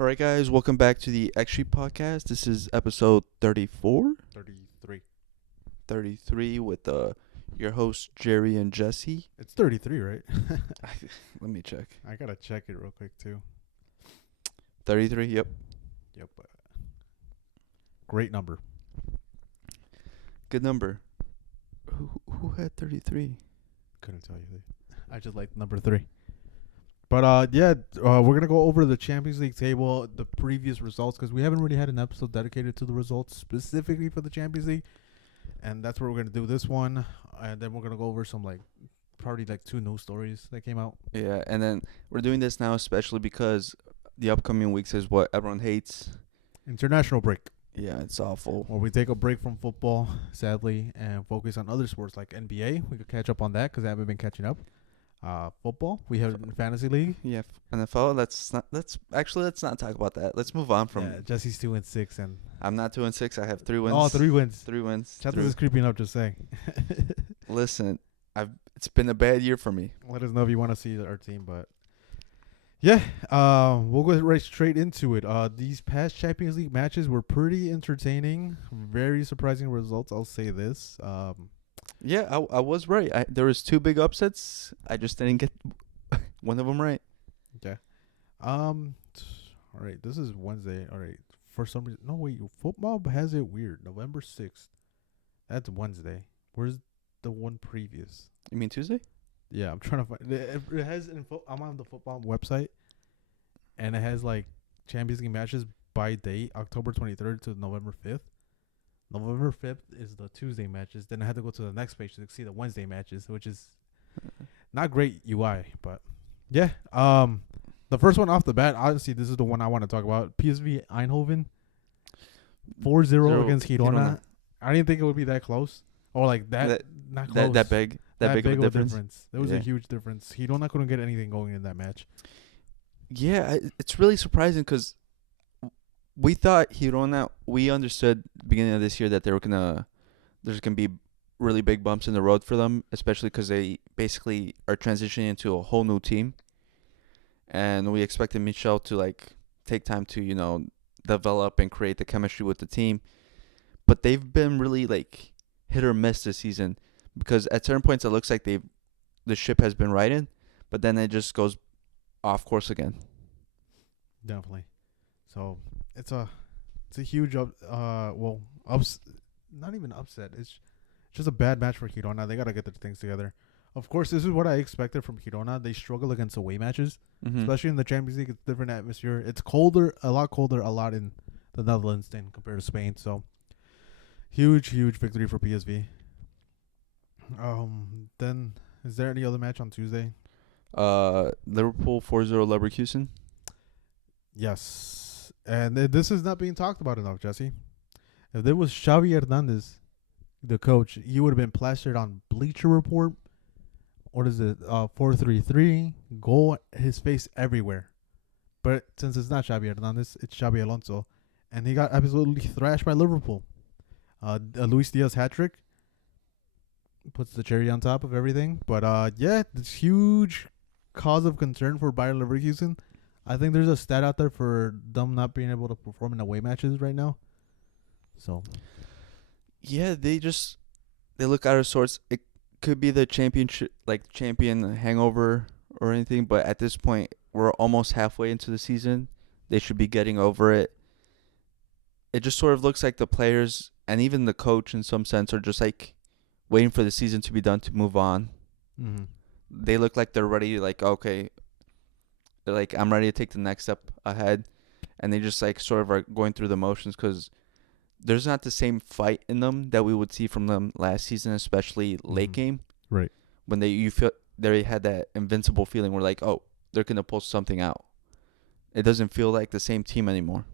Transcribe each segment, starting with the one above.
All right, guys, welcome back to the X Street Podcast. This is episode 34, 33. 33 with your hosts, Jerry and Jesse. It's 33, right? Let me check. I gotta check it real quick too. 33, yep. Yep. Great number. Good number. Who had 33? Couldn't tell you. I just like number 3. But we're gonna go over the Champions League table, the previous results, because we haven't really had an episode dedicated to the results specifically for the Champions League, and that's what we're gonna do this one, and then we're gonna go over some probably 2 news stories that came out. Yeah, and then we're doing this now especially because the upcoming weeks is what everyone hates. International break, Yeah, it's awful. where we take a break from football, sadly, and focus on other sports like NBA. We could catch up on that because I haven't been catching up. Football, we have fantasy league. Yeah, NFL. Let's not talk about that. Let's move on from. Yeah, Jesse's 2-6, and I'm not 2-6. I have 3 wins. oh, 3 wins. 3 wins. Chances is creeping up. Just saying. Listen, it's been a bad year for me. Let us know if you want to see our team, but yeah, we'll go right straight into it. These past Champions League matches were pretty entertaining. Very surprising results. I'll say this. Yeah, I was right. There was 2 big upsets. I just didn't get one of them right. Okay. All right. This is Wednesday. All right. For some reason, no wait. Football has it weird. November 6th. That's Wednesday. Where's the one previous? You mean Tuesday? Yeah, I'm trying to find. It has info. I'm on the football website, and it has Champions League matches by date, October 23rd to November 5th. November 5th is the Tuesday matches. Then I had to go to the next page to see the Wednesday matches, which is not great UI, but yeah. The first one off the bat, honestly, this is the one I want to talk about. PSV Eindhoven 4-0 against Girona. I didn't think it would be that close, or that not close. That big of a difference. There was a huge difference. Girona couldn't get anything going in that match. Yeah, it's really surprising because we thought Girona. We understood beginning of this year that there's gonna be really big bumps in the road for them, especially because they basically are transitioning into a whole new team, and we expected Michel to take time to develop and create the chemistry with the team, but they've been really hit or miss this season because at certain points it looks like the ship has been riding, but then it just goes off course again. Definitely. So it's a huge not even upset. It's just a bad match for Girona. They gotta get their things together. Of course, this is what I expected from Girona. They struggle against away matches, especially in the Champions League. It's a different atmosphere. It's colder, a lot in the Netherlands than compared to Spain. So huge victory for PSV. Then is there any other match on Tuesday? Liverpool 4-0 Leverkusen. Yes, and this is not being talked about enough, Jesse. If there was Xavi Hernandez, the coach, he would have been plastered on Bleacher Report. What is it? 433 goal, his face everywhere. But since it's not Xavi Hernandez, it's Xabi Alonso, and he got absolutely thrashed by Liverpool. Luis Diaz hat trick puts the cherry on top of everything. But this huge cause of concern for Bayer Leverkusen. I think there's a stat out there for them not being able to perform in away matches right now. So, yeah, they look out of sorts. It could be the champion hangover or anything, but at this point, we're almost halfway into the season. They should be getting over it. It just sort of looks like the players and even the coach, in some sense, are just waiting for the season to be done to move on. mm-hmm. They look like they're ready. Okay. They're I'm ready to take the next step ahead, and they just sort of are going through the motions because there's not the same fight in them that we would see from them last season, especially late game. Right. When they had that invincible feeling where they're gonna pull something out. It doesn't feel like the same team anymore.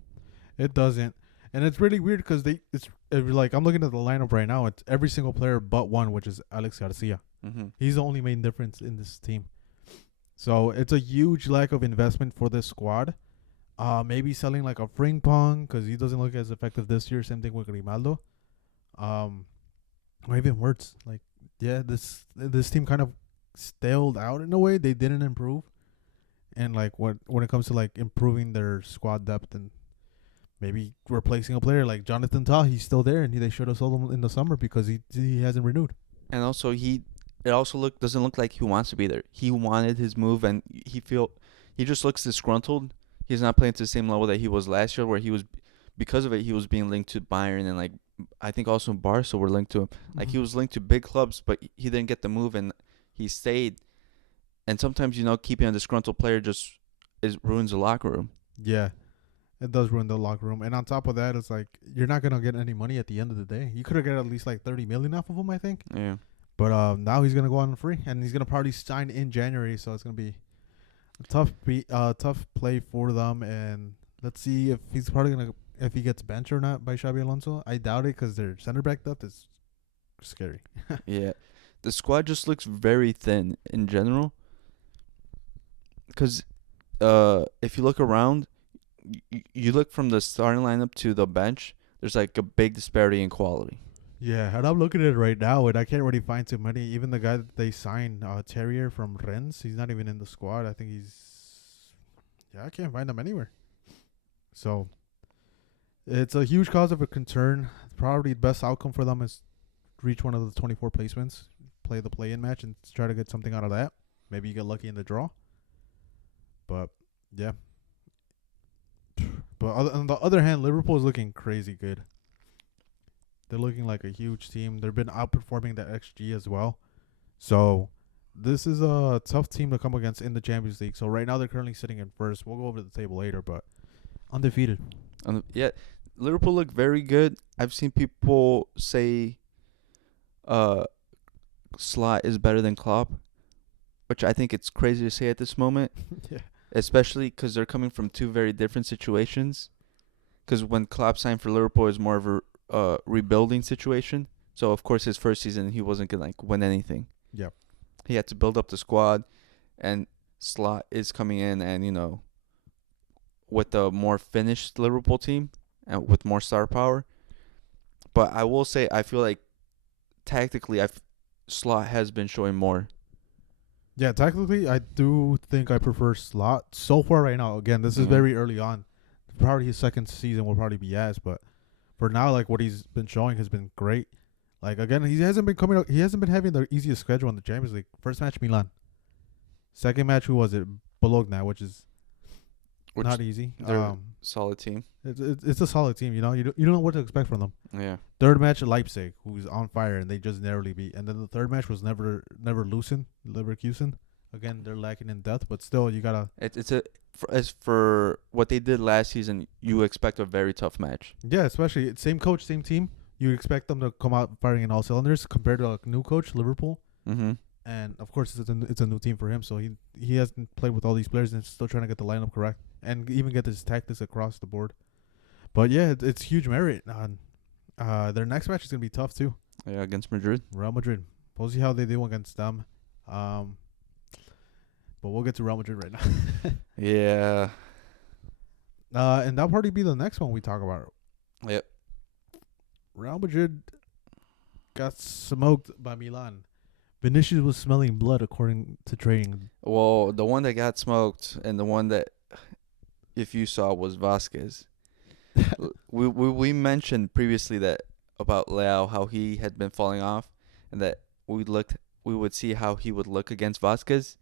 It doesn't, and it's really weird because I'm looking at the lineup right now. It's every single player but one, which is Alex Garcia. Mm-hmm. He's the only main difference in this team. So it's a huge lack of investment for this squad. Maybe selling a Frimpong because he doesn't look as effective this year. Same thing with Grimaldo. Or even worse. This team kind of staled out in a way. They didn't improve. and like when it comes to like improving their squad depth and maybe replacing a player like Jonathan Tah. He's still there, and they should have sold him in the summer because he hasn't renewed. And also it also doesn't look like he wants to be there. He wanted his move, and he just looks disgruntled. He's not playing to the same level that he was last year, where because of it, he was being linked to Bayern, and like I think also Barca were linked to him. Like he was linked to big clubs, but he didn't get the move, and he stayed. And sometimes keeping a disgruntled player just ruins the locker room. Yeah, it does ruin the locker room. And on top of that, it's like you're not gonna get any money at the end of the day. You could have got at least like 30 million off of him, I think. Yeah. But now he's gonna go on free, and he's gonna probably sign in January, so it's gonna be a tough play for them. And let's see if if he gets benched or not by Xabi Alonso. I doubt it because their center back depth is scary. Yeah, the squad just looks very thin in general. Because if you look around, you look from the starting lineup to the bench, there's like a big disparity in quality. Yeah, and I'm looking at it right now, and I can't really find too many. Even the guy that they signed, Terrier from Rennes, he's not even in the squad. I think I can't find him anywhere. So it's a huge cause of a concern. Probably the best outcome for them is reach one of the 24 placements, play the play-in match, and try to get something out of that. Maybe you get lucky in the draw. But yeah. But on the other hand, Liverpool is looking crazy good. They're looking like a huge team. They've been outperforming the XG as well. So this is a tough team to come against in the Champions League. So right now they're currently sitting in first. We'll go over the table later, but undefeated. Yeah, Liverpool look very good. I've seen people say Slot is better than Klopp, which I think it's crazy to say at this moment. Yeah. Especially because they're coming from two very different situations. Because when Klopp signed for Liverpool, it was more of a rebuilding situation. So, of course, his first season, he wasn't going to win anything. Yep. He had to build up the squad. And Slot is coming in and, with a more finished Liverpool team and with more star power. But I will say, I feel like tactically, Slot has been showing more. Yeah, technically, I do think I prefer Slot so far right now. Again, this is very early on. Probably his second season will probably be but for now, like what he's been showing has been great. Like again, he hasn't been having the easiest schedule in the Champions League. First match Milan. Second match, who was it? Bologna, which is not easy. Solid team. It's a solid team. You don't know what to expect from them. Yeah. Third match, Leipzig, who's on fire, and they just narrowly beat. And then the third match was never Leverkusen. Again, they're lacking in depth, but still, you gotta. As for what they did last season, you expect a very tough match. Yeah, especially same coach, same team. You expect them to come out firing in all cylinders compared to a new coach, Liverpool. Mm-hmm. And of course, it's a new team for him, so he hasn't played with all these players and is still trying to get the lineup correct and even get his tactics across the board. But yeah, it's huge merit. Their next match is gonna be tough too. Yeah, against Madrid. Real Madrid. We'll see how they do against them. But we'll get to Real Madrid right now. Yeah. And that'll probably be the next one we talk about. Yep. Real Madrid got smoked by Milan. Vinicius was smelling blood, according to training. Well, the one that got smoked and the one that, if you saw, was Vasquez. we mentioned previously that about Leao, how he had been falling off, and that we would see how he would look against Vasquez,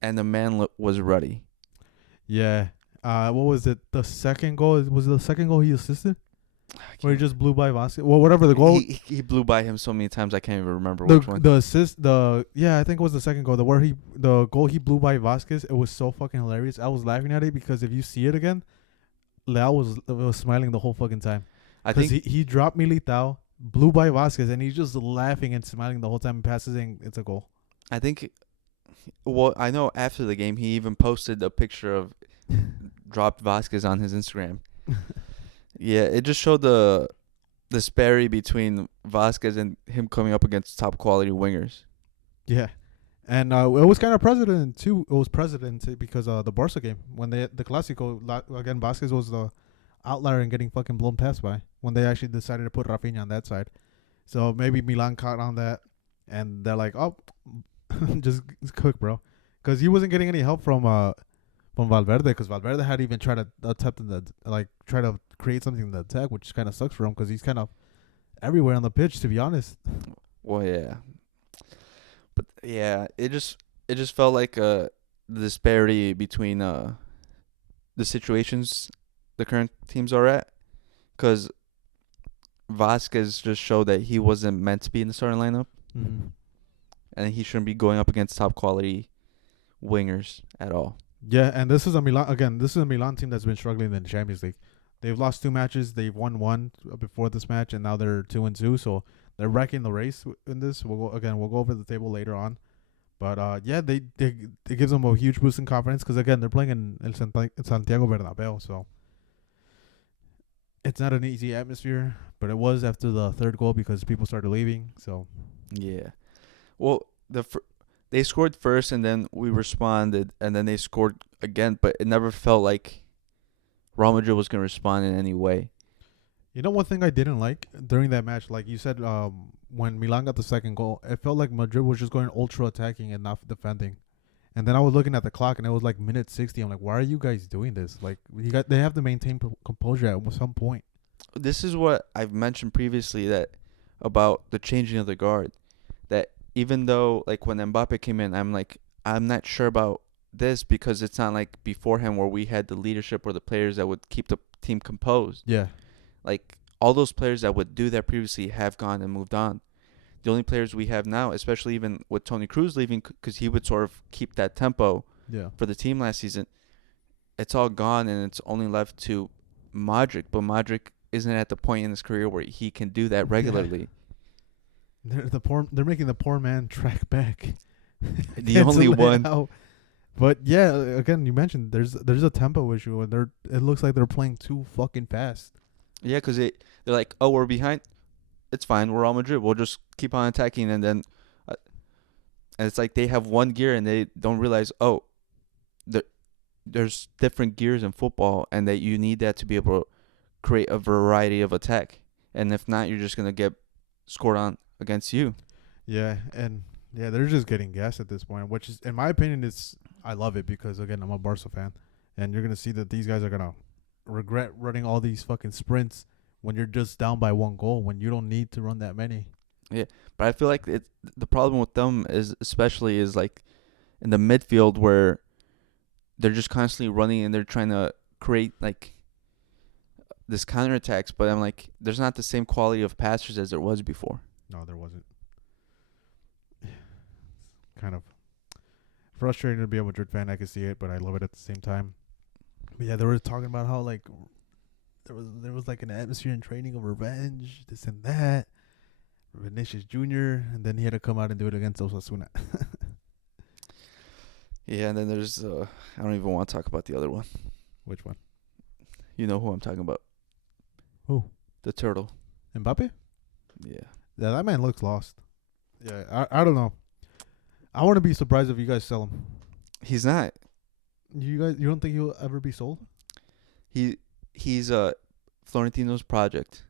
and the man was ready. Yeah. What was it? The second goal? Was it the second goal he assisted? Where he just blew by Vasquez? Well, whatever the goal. He blew by him so many times I can't even remember which one. The assist, I think it was the second goal. The goal he blew by Vasquez, it was so fucking hilarious. I was laughing at it because if you see it again, Leao was smiling the whole fucking time. Because he dropped Militao, blew by Vasquez, and he's just laughing and smiling the whole time and passes in. It's a goal. I think, well, I know after the game he even posted a picture of dropped Vasquez on his Instagram. Yeah, it just showed the disparity between Vasquez and him coming up against top quality wingers. Yeah, and it was kind of precedent too. It was precedent because the Barca game when the Clásico again, Vasquez was the outlier in getting fucking blown past by when they actually decided to put Rafinha on that side. So maybe Milan caught on that, and they're like, oh, just cook, bro, because he wasn't getting any help from from Valverde, because Valverde had even tried to attempt in the try to create something in the attack, which kind of sucks for him because he's kind of everywhere on the pitch, to be honest. Well, yeah, but yeah, it just felt like the disparity between the situations the current teams are at, because Vasquez just showed that he wasn't meant to be in the starting lineup, Mm-hmm. and he shouldn't be going up against top quality wingers at all. Yeah, and this is a Milan again. This is a Milan team that's been struggling in the Champions League. They've lost 2 matches. They've won one before this match, and now they're 2-2. So they're wrecking the race in this. We'll go over the table later on. But yeah, they it gives them a huge boost in confidence because again they're playing in Santiago Bernabéu, so it's not an easy atmosphere. But it was after the third goal because people started leaving. So Yeah. Well, they scored first, and then we responded, and then they scored again, but it never felt like Real Madrid was going to respond in any way. you know one thing I didn't like during that match, like you said, when Milan got the second goal, it felt like Madrid was just going ultra attacking and not defending. And then I was looking at the clock, and it was like minute 60. I'm like, why are you guys doing this? Like, they have to maintain composure at some point. This is what I've mentioned previously, that about the changing of the guard, that even though like when Mbappe came in, I'm not sure about this, because it's not like beforehand where we had the leadership or the players that would keep the team composed. Yeah. Like all those players that would do that previously have gone and moved on. The only players we have now, especially even with Toni Kroos leaving, because he would sort of keep that tempo Yeah. for the team last season, it's all gone, and it's only left to Modric. But Modric isn't at the point in his career where he can do that regularly. They're making the poor man track back. The only one. Out. But yeah, again, you mentioned there's a tempo issue, and it looks like they're playing too fucking fast. Yeah, because they're like, oh, we're behind. It's fine. We're Real Madrid. We'll just keep on attacking, and then, and it's like they have one gear, and they don't realize, oh, there's different gears in football, and that you need that to be able to create a variety of attack. And if not, you're just gonna get scored on against you. Yeah, and yeah, they're just getting gas at this point, which is, in my opinion, I love it because again, I'm a Barca fan, and you're gonna see that these guys are gonna regret running all these fucking sprints when you're just down by 1 goal when you don't need to run that many. Yeah, but I feel like the problem with them is like in the midfield, where they're just constantly running and they're trying to create like this counterattacks, but I'm like, there's not the same quality of passers as there was before. No, there wasn't. Kind of frustrating to be a Madrid fan. I can see it, but I love it at the same time. But yeah, they were talking about how like there was like an atmosphere in training of revenge, this and that. Vinicius Jr. and then he had to come out and do it against Osasuna. Yeah, and then there's I don't even want to talk about the other one. Which one? You know who I'm talking about? Who? The turtle. Mbappe? Yeah. Yeah, that man looks lost. Yeah, I don't know. I wouldn't be surprised if you guys sell him. He's not. You don't think he'll ever be sold? He's Florentino's project.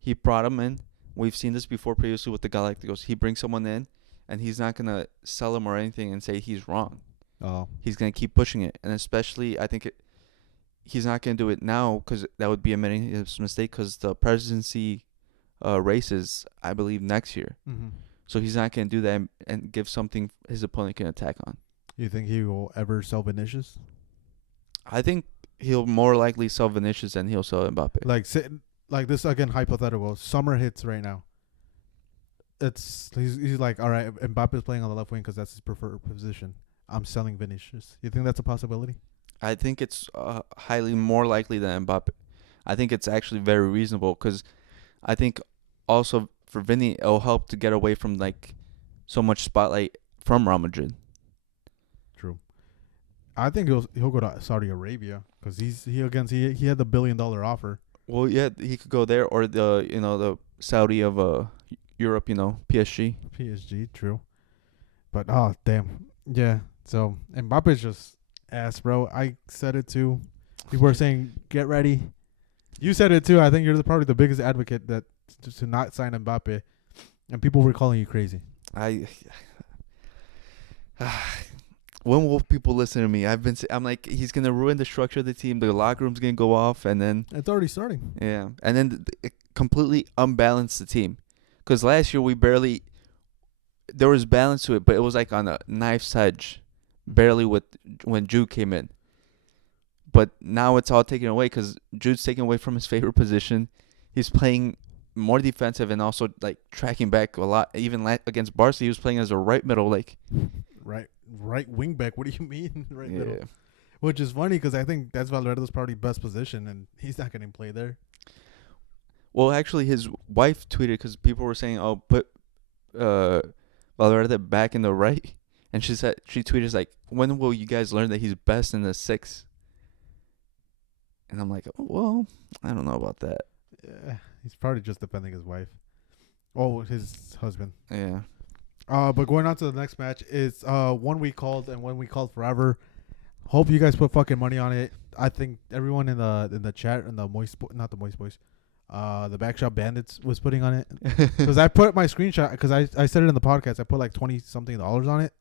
He brought him in. We've seen this before previously with the Galacticos. He brings someone in, and he's not gonna sell him or anything and say he's wrong. Oh. He's gonna keep pushing it, and especially I think he's not gonna do it now, because that would be admitting his mistake, because the presidency race is, I believe, next year. Mm-hmm. So he's not gonna do that and give something his opponent can attack on. You think he will ever sell Vinicius? I think he'll more likely sell Vinicius than he'll sell Mbappe. Like this again, hypothetical. Summer hits right now. He's like, all right, Mbappe's playing on the left wing because that's his preferred position. I'm selling Vinicius. You think that's a possibility? I think it's highly more likely than Mbappe. I think it's actually very reasonable, because I think also for Vinny, it'll help to get away from like so much spotlight from Real Madrid. True. I think he'll go to Saudi Arabia because he had the $1 billion offer. Well, yeah, he could go there, or the Saudi of Europe, PSG. PSG, true. But damn, yeah. So Mbappe's just ass, bro. I said it too. People were saying get ready. You said it too. I think you're probably the biggest advocate that to not sign Mbappe, and people were calling you crazy. when will people listen to me? I'm like, he's gonna ruin the structure of the team. The locker room's gonna go off, and then It's already starting. yeah, and then it completely unbalance the team. Because last year we barely there was balance to it, but it was like on a knife's edge, barely with when Jude came in. But now it's all taken away because Jude's taken away from his favorite position. He's playing more defensive and also like tracking back a lot. Even against Barca, he was playing as a right middle. Like Right wing back. What do you mean right yeah, middle? Which is funny because I think that's Valverde's probably best position, and he's not getting play there. well, actually, his wife tweeted because people were saying, "Oh, put Valverde back in the right," and she tweeted like, "When will you guys learn that he's best in the six?" And I'm like, oh, well, I don't know about that. Yeah, he's probably just defending his wife. Oh, his husband. Yeah. But going on to the next match, it's one we called and one we called forever. Hope you guys put fucking money on it. I think everyone in the chat and the not the Moist Boys, the Backshot Bandits was putting on it because I put my screenshot because I said it in the podcast. I put like $20 something on it,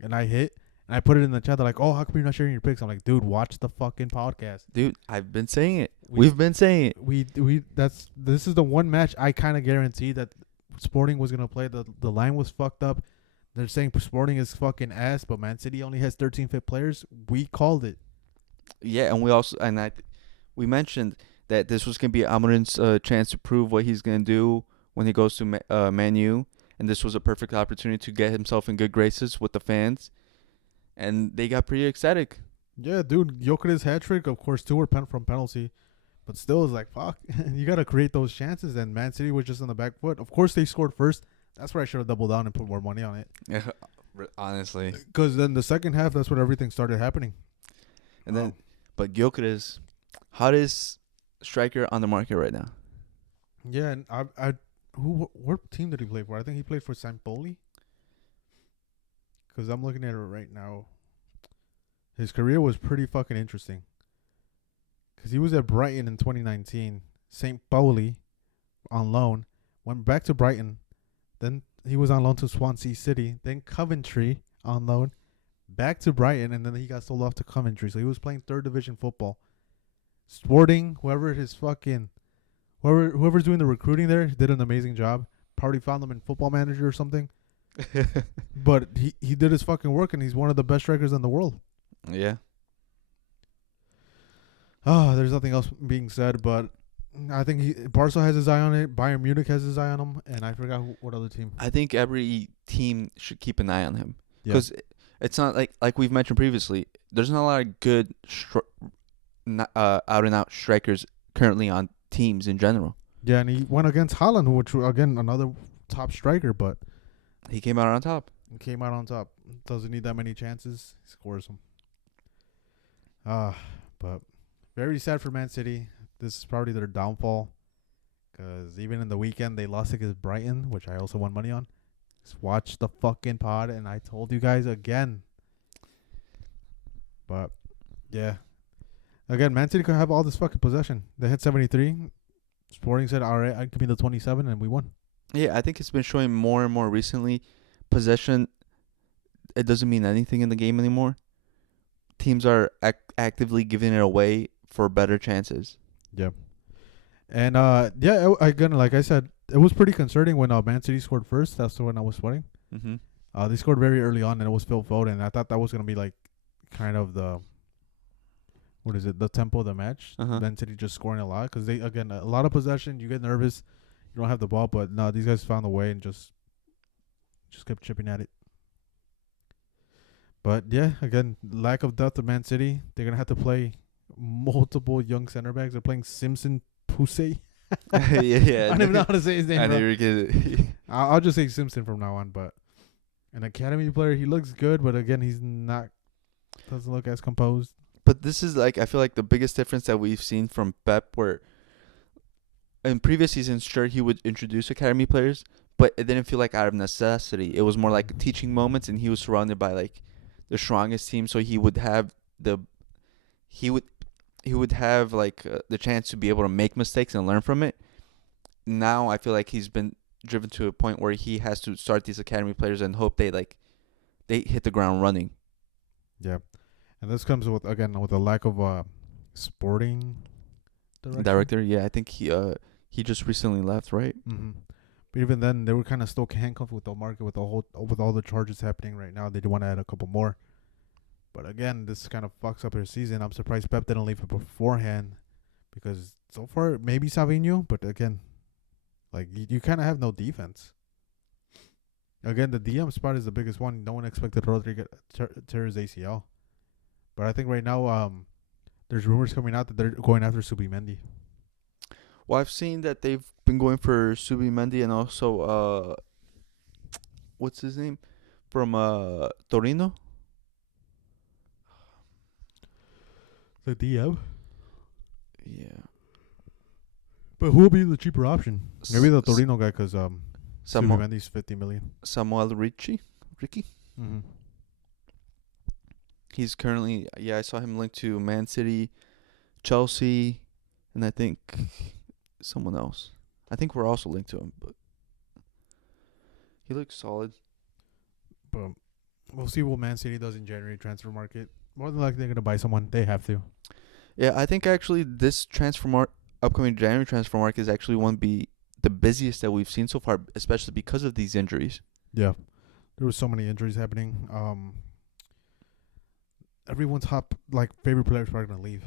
and I hit. And I put it in the chat. They're like, "Oh, how come you're not sharing your picks?" I'm like, "Dude, watch the fucking podcast." Dude, I've been saying it. We've been saying it. This is the one match I kind of guaranteed that Sporting was gonna play. The line was fucked up. They're saying Sporting is fucking ass, but Man City only has 13 fit players. We called it. Yeah, and we mentioned that this was gonna be Amorim's chance to prove what he's gonna do when he goes to Man U, and this was a perfect opportunity to get himself in good graces with the fans. And they got pretty ecstatic. Yeah, dude. Jokerit's hat trick, of course, 2 were from penalty. But still, it's like, fuck. You got to create those chances. And Man City was just on the back foot. Of course, they scored first. That's where I should have doubled down and put more money on it. Yeah, honestly. Because then the second half, that's when everything started happening. And then, but Jokic is hottest striker on the market right now. Yeah, and what team did he play for? I think he played for Sampoli. Because I'm looking at it right now. His career was pretty fucking interesting. Because he was at Brighton in 2019. St. Pauli on loan. Went back to Brighton. Then he was on loan to Swansea City. Then Coventry on loan. Back to Brighton. And then he got sold off to Coventry. So he was playing third division football. Sporting, whoever's doing the recruiting there, did an amazing job. Probably found him in Football Manager or something. But he did his fucking work, and he's one of the best strikers in the world. Yeah. There's nothing else being said, but I think Barca has his eye on it. Bayern Munich has his eye on him, and I forgot what other team. I think every team should keep an eye on him because it's not like we've mentioned previously. There's not a lot of good out and out strikers currently on teams in general. Yeah, and he went against Haaland, which again another top striker, but he came out on top. Doesn't need that many chances. He scores them. But very sad for Man City. This is probably their downfall. Because even in the weekend, they lost against Brighton, which I also won money on. Just watch the fucking pod, and I told you guys again. But, yeah. Again, Man City could have all this fucking possession. They had 73. Sporting said, all right, I give me the 27, and we won. Yeah, I think it's been showing more and more recently. Possession, it doesn't mean anything in the game anymore. Teams are actively giving it away for better chances. Yeah. And, again, like I said, it was pretty concerning when Man City scored first. That's when I was sweating. Mm-hmm. They scored very early on, and it was Phil Foden. I thought that was going to be, like, kind of the tempo of the match. Man City just scoring a lot. Because, a lot of possession. You get nervous. You don't have the ball. But, no, these guys found a way and just kept chipping at it. But, yeah, again, lack of depth of Man City. They're going to have to play multiple young center backs. They're playing Simpson Poussey. Yeah. I don't even know how to say his name. I never get it. I'll just say Simpson from now on. But an academy player, he looks good. But, again, doesn't look as composed. But this is, I feel like the biggest difference that we've seen from Pep, where in previous seasons, sure, he would introduce academy players, but it didn't feel like out of necessity. It was more like teaching moments, and he was surrounded by, the strongest team, so he would have the chance to be able to make mistakes and learn from it. Now I feel like he's been driven to a point where he has to start these academy players and hope they hit the ground running. Yeah, and this comes with a lack of sporting direction. Director, yeah, I think he just recently left, right? Mm-hmm. But even then, they were kind of still handcuffed with the market with all the charges happening right now. They do want to add a couple more. But again, this kind of fucks up their season. I'm surprised Pep didn't leave it beforehand because so far maybe Savinho, but again, like you kind of have no defense. Again, the DM spot is the biggest one. No one expected Rodrigo tear his ACL, but I think right now there's rumors coming out that they're going after Subimendi. Well, I've seen that they've been going for Subimendi and also what's his name from Torino. The DM. Yeah, But who will be the cheaper option? Maybe the S- Torino guy, because Samuel Subimendi's 50 million. Samuel Ricky. Mm-hmm. He's currently, yeah, I saw him linked to Man City, Chelsea, and I think someone else. I think we're also linked to him, but he looks solid. But we'll see what Man City does in January transfer market. More than likely, they're gonna buy someone. They have to. Yeah, I think actually this upcoming January transfer market is actually one be the busiest that we've seen so far, especially because of these injuries. Yeah, there was so many injuries happening. Everyone's favorite players are gonna leave.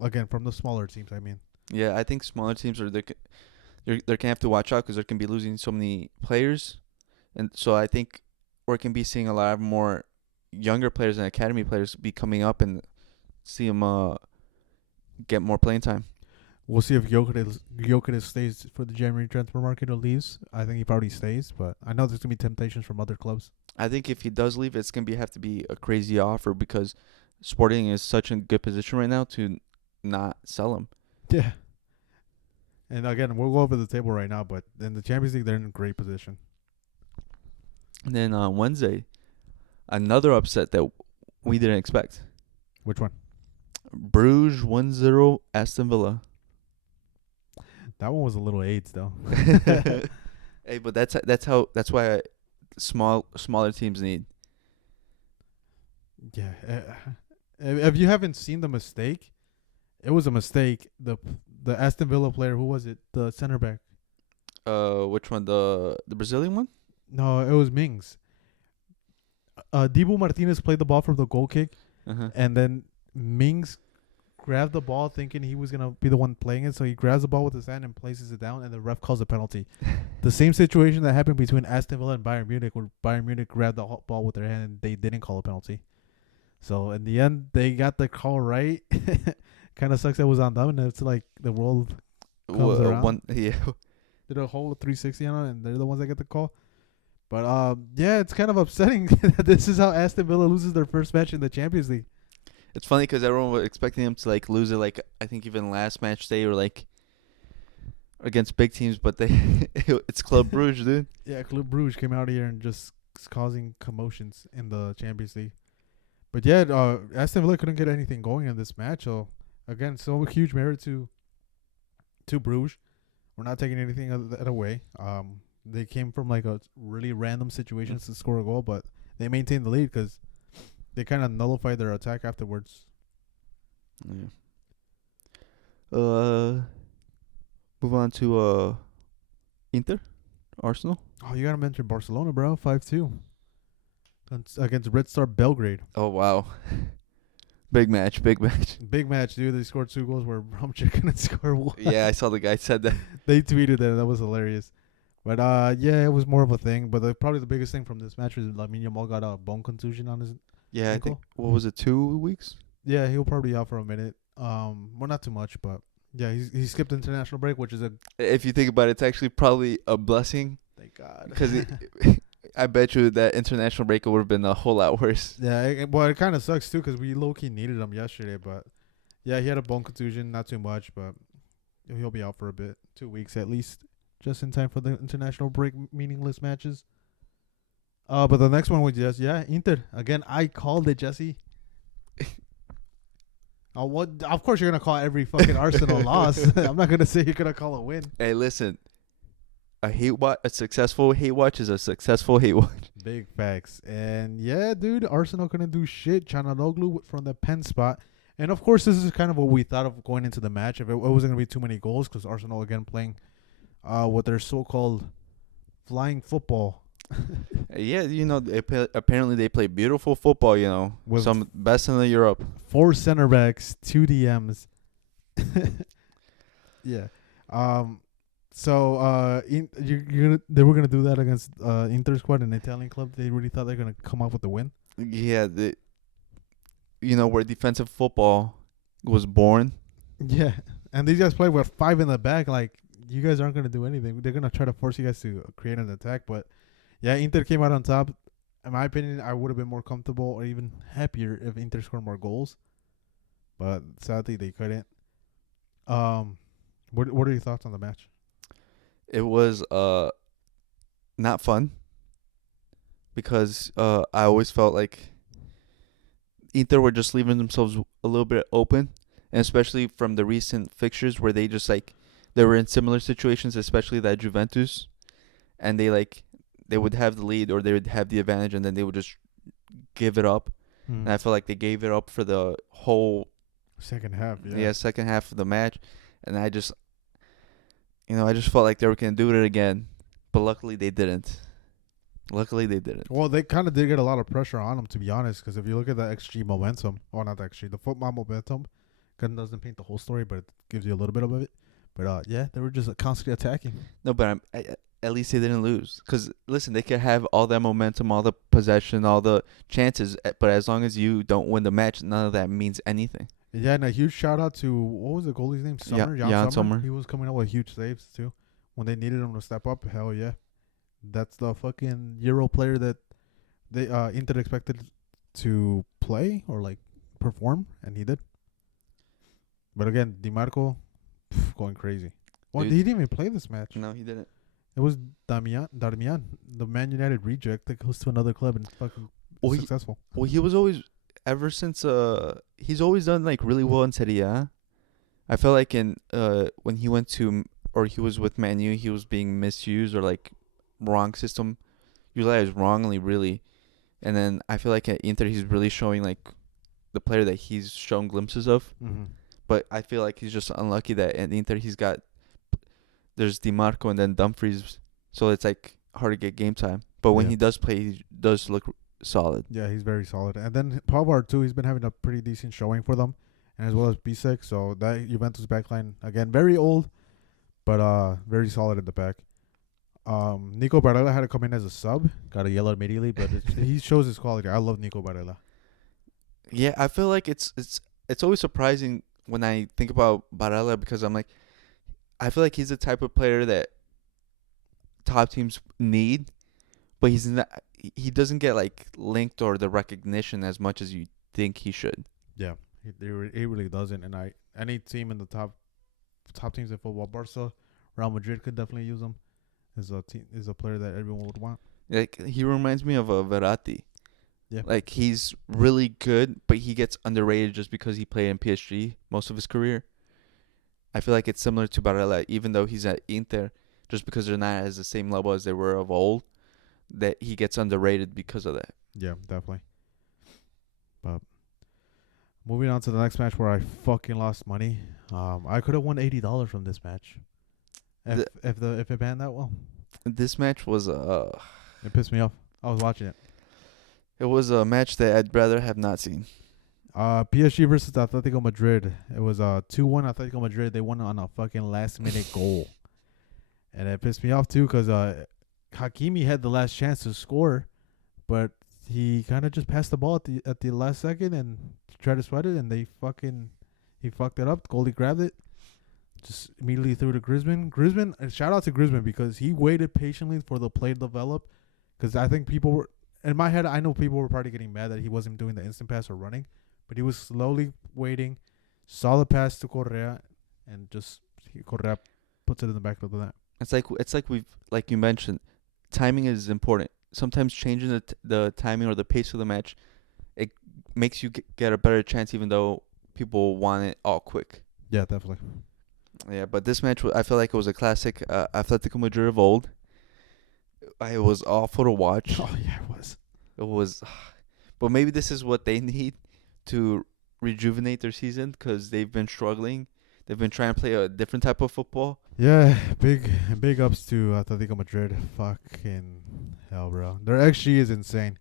Again, from the smaller teams. I mean, Yeah, I think smaller teams they're gonna have to watch out because they can be losing so many players, and so I think we're gonna be seeing a lot of more younger players and academy players be coming up and see them get more playing time. we'll see if Gyökeres stays for the January transfer market or leaves. I think he probably stays, but I know there's gonna be temptations from other clubs. I think if he does leave, it's gonna have to be a crazy offer because Sporting is such a good position right now to not sell him. Yeah. And again, we'll go over the table right now, but in the Champions League, they're in a great position. And then on Wednesday, another upset that we didn't expect. Which one? Bruges 1-0 Aston Villa. That one was a little AIDS though. Hey, but that's why smaller teams need. Yeah. If you haven't seen the mistake, it was a mistake. The Aston Villa player, who was it? The center back. Which one? The Brazilian one? No, it was Mings. Dibu Martinez played the ball from the goal kick, and then Mings grabbed the ball thinking he was going to be the one playing it. So he grabs the ball with his hand and places it down, and the ref calls a penalty. The same situation that happened between Aston Villa and Bayern Munich, where Bayern Munich grabbed the ball with their hand and they didn't call a penalty. So in the end, they got the call right. Kind of sucks that it was on them, and it's like the world comes around. Yeah. Did a whole 360 on it, and they're the ones that get the call. But yeah, it's kind of upsetting that this is how Aston Villa loses their first match in the Champions League. It's funny because everyone was expecting them to like lose it. Like I think even last match they were like against big teams, but it's Club Bruges, dude. Yeah, Club Bruges came out here and just causing commotions in the Champions League. But yeah, Aston Villa couldn't get anything going in this match. So again, so huge merit to Bruges. We're not taking anything of that away. They came from like a really random situations to score a goal, but they maintained the lead because they kind of nullified their attack afterwards. Yeah. Move on to Inter, Arsenal. Oh, you gotta mention Barcelona, bro. 5-2 against Red Star Belgrade. Oh wow, big match. Big match, dude. They scored 2 goals where Bromwich couldn't score 1. Yeah, I saw the guy said that. They tweeted that was hilarious. But yeah, it was more of a thing. But probably the biggest thing from this match was Lamine Yamal got a bone contusion on his Yeah, ankle. I think what was it, 2 weeks? Yeah, he'll probably be out for a minute. Well, not too much, but yeah, he skipped international break, which is a If you think about it, it's actually probably a blessing thank God. because I bet you that international break would have been a whole lot worse. Yeah, it kind of sucks too because we low key needed him yesterday. But yeah, he had a bone contusion, not too much, but he'll be out for a bit, 2 weeks at least, just in time for the international break, meaningless matches. But the next one was Inter again. I called it, Jesse. What? Of course, you're gonna call every fucking Arsenal loss. I'm not gonna say you're gonna call a win. Hey, listen. a successful hate watch is a successful hate watch. Big facts. And yeah, dude, Arsenal couldn't do shit. Chananoglu from the pen spot. And of course, this is kind of what we thought of going into the match. If it wasn't going to be too many goals, because Arsenal again playing what their so-called flying football. Yeah, apparently they play beautiful football. With Some best in the Europe. 4 center backs, 2 DMs. Yeah. So they were gonna do that against Inter squad, an Italian club. They really thought they're gonna come up with the win. Yeah, where defensive football was born. Yeah, and these guys play with 5 in the back. Like, you guys aren't gonna do anything. They're gonna try to force you guys to create an attack. But yeah, Inter came out on top. In my opinion, I would have been more comfortable or even happier if Inter scored more goals. But sadly, they couldn't. What are your thoughts on the match? It was not fun because I always felt like Inter were just leaving themselves a little bit open, and especially from the recent fixtures where they just they were in similar situations, especially that Juventus, and they would have the lead or they would have the advantage, and then they would just give it up. And I feel like they gave it up for the whole second half. Second half of the match, and I just felt like they were gonna do it again, but luckily they didn't. Well, they kind of did get a lot of pressure on them, to be honest, because if you look at the XG momentum, or not the XG, the football momentum, kind of doesn't paint the whole story, but it gives you a little bit of it. But yeah, they were just constantly attacking. No, but at least they didn't lose. Because, listen, they could have all that momentum, all the possession, all the chances, but as long as you don't win the match, none of that means anything. Yeah, and a huge shout out to, what was the goalie's name? Jan Sommer. He was coming up with huge saves, too. When they needed him to step up, hell yeah. That's the fucking Euro player that they Inter expected to play or perform, and he did. But again, DiMarco going crazy. Well, he didn't even play this match. No, he didn't. It was Darmian, the Man United reject that goes to another club and fucking successful. He was always, ever since he's always done really well in Serie A. I felt like when he went to, or he was with Man U, he was being misused or wrong system utilized wrongly, really. And then I feel like at Inter he's really showing the player that he's shown glimpses of. Mm-hmm. But I feel like he's just unlucky that at Inter there's DiMarco and then Dumfries, so it's hard to get game time. But when he does play, he does look solid. Yeah, he's very solid. And then Pavard too, he's been having a pretty decent showing for them, and as well as Bisek. So that Juventus backline, again, very old, but very solid in the back. Nico Barella had to come in as a sub. Got a yellow immediately, but he shows his quality. I love Nico Barella. Yeah, I feel like it's always surprising when I think about Barella, because I feel like he's the type of player that top teams need, but he's not. He doesn't get linked or the recognition as much as you think he should. Yeah, he really doesn't. And any team in the top teams in football, Barca, Real Madrid could definitely use him. Is a player that everyone would want. He reminds me of a Verratti. Yeah. He's really good, but he gets underrated just because he played in PSG most of his career. I feel like it's similar to Barella, even though he's at Inter, just because they're not at the same level as they were of old, that he gets underrated because of that. Yeah, definitely. But moving on to the next match where I fucking lost money. I could have won $80 from this match. If it banned that well. This match was it pissed me off. I was watching it. It was a match that I'd rather have not seen. PSG versus Atletico Madrid. It was 2-1 Atletico Madrid. They won on a fucking last minute goal. And it pissed me off too because Hakimi had the last chance to score, but he kind of just passed the ball at the last second and tried to sweat it, and he fucked it up. The goalie grabbed it. Just immediately threw to Griezmann. Shout out to Griezmann because he waited patiently for the play to develop. Because I think people were, in my head, I know people were probably getting mad that he wasn't doing the instant pass or running. But he was slowly waiting. Saw the pass to Correa. And Correa puts it in the back of the net. It's like you mentioned, timing is important. Sometimes changing the timing or the pace of the match, it makes you get a better chance even though people want it all quick. Yeah, definitely. Yeah, but this match, I feel like it was a classic Atletico Madrid of old. It was awful to watch. Oh yeah, it was. It was, but maybe this is what they need to rejuvenate their season because they've been struggling. They've been trying to play a different type of football. Yeah, big ups to Atletico Madrid. Fucking hell, bro. Their XG is insane.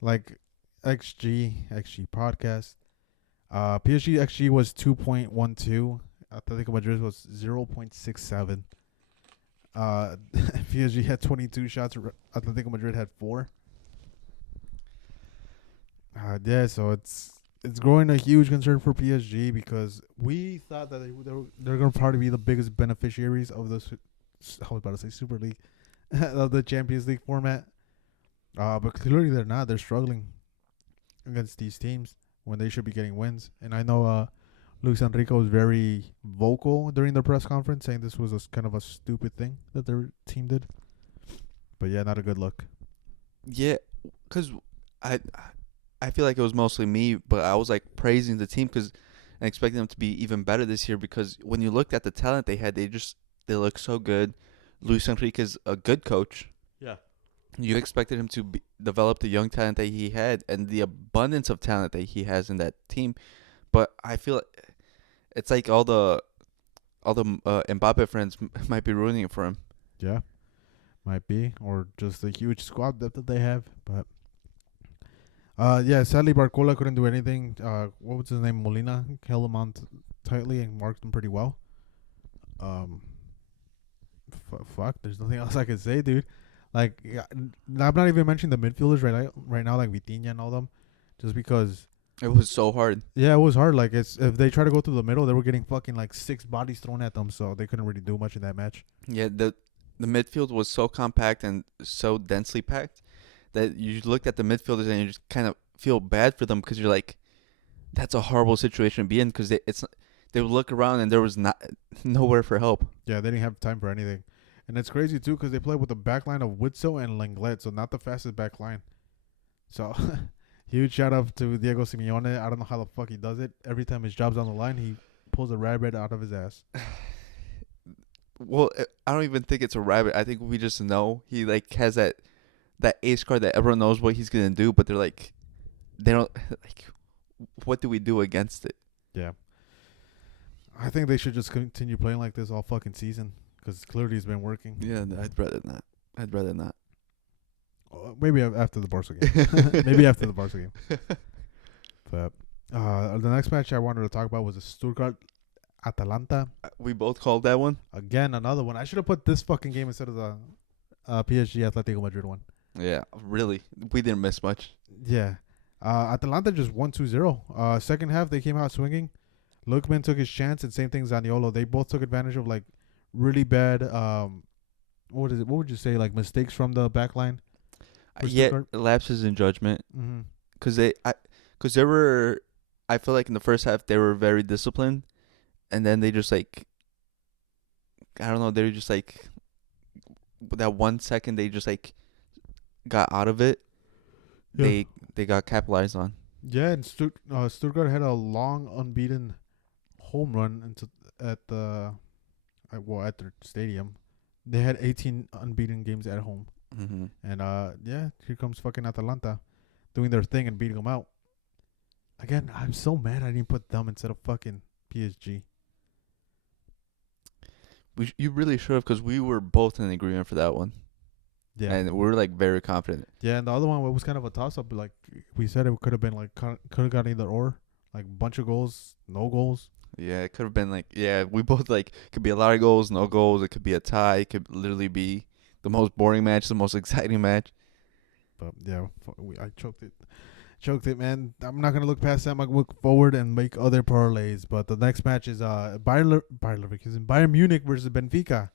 Like XG podcast. PSG XG was 2.12. Atletico Madrid was 0.67. PSG had 22 shots. Atletico Madrid had 4. Yeah, so it's growing a huge concern for PSG because we thought that they're going to probably be the biggest beneficiaries of this. I was about to say Super League, of the Champions League format. But clearly they're not. They're struggling against these teams when they should be getting wins. And I know Luis Enrique was very vocal during the press conference, saying this was kind of a stupid thing that their team did. But yeah, not a good look. Yeah, because I I feel like it was mostly me, but I was like praising the team because and expecting them to be even better this year because when you looked at the talent they had, they look so good. Luis Enrique is a good coach. Yeah. You expected him to develop the young talent that he had and the abundance of talent that he has in that team, but I feel it's like all the Mbappe friends might be ruining it for him. Yeah, might be, or just the huge squad depth that they have. But yeah, sadly Barcola couldn't do anything. What was his name? Molina held him on tightly and marked him pretty well. Fuck, there's nothing else I can say, dude. Like, yeah, I'm not even mentioning the midfielders right now, like Vitinha and all them, just because. It was so hard. Yeah, it was hard. Like, it's if they try to go through the middle, they were getting fucking like 6 bodies thrown at them, so they couldn't really do much in that match. Yeah, the midfield was so compact and so densely packed that you looked at the midfielders and you just kind of feel bad for them because you're like, that's a horrible situation to be in because they would look around and there was not nowhere for help. Yeah, they didn't have time for anything. And it's crazy, too, because they play with a back line of Witzel and Lenglet, so not the fastest back line. So, huge shout out to Diego Simeone. I don't know how the fuck he does it. Every time his job's on the line, he pulls a rabbit out of his ass. Well, I don't even think it's a rabbit. I think we just know he like has that ace card that everyone knows what he's gonna do, but they're like, they don't like. What do we do against it? Yeah. I think they should just continue playing like this all fucking season because clearly it's been working. Yeah, I'd rather not. I'd rather not. Maybe after the Barca game. Maybe after the Barca game. But the next match I wanted to talk about was the Stuttgart Atalanta. We both called that one. Again, another one. I should have put this fucking game instead of the PSG Atletico Madrid one. Yeah, really. We didn't miss much. Yeah. Atalanta just won 2-0. Second half, they came out swinging. Lookman took his chance, and same thing Zaniolo. They both took advantage of, like, really bad, what would you say, like, mistakes from the back line? Yeah, lapses in judgment. Mm-hmm. Because they were, I feel like in the first half, they were very disciplined. And then they just, like, I don't know, they were just, like, that 1 second they just, like, got out of it. Yeah. They got capitalized on. Yeah, and Stuttgart had a long unbeaten home run at their stadium. They had 18 unbeaten games at home. Mm-hmm. And yeah, here comes fucking Atalanta doing their thing and beating them out. Again, I'm so mad I didn't put them instead of fucking PSG. You really should have because we were both in agreement for that one. Yeah. And we were like very confident. Yeah, and the other one was kind of a toss up. Like we said, it could have been like could have got either or, like bunch of goals, no goals. Yeah, it could have been like we both like could be a lot of goals, no goals. It could be a tie. It could literally be the most boring match, the most exciting match. But yeah, I choked it, man. I'm not gonna look past that. I'm gonna look forward and make other parlays. But the next match is Bayern Munich versus Benfica,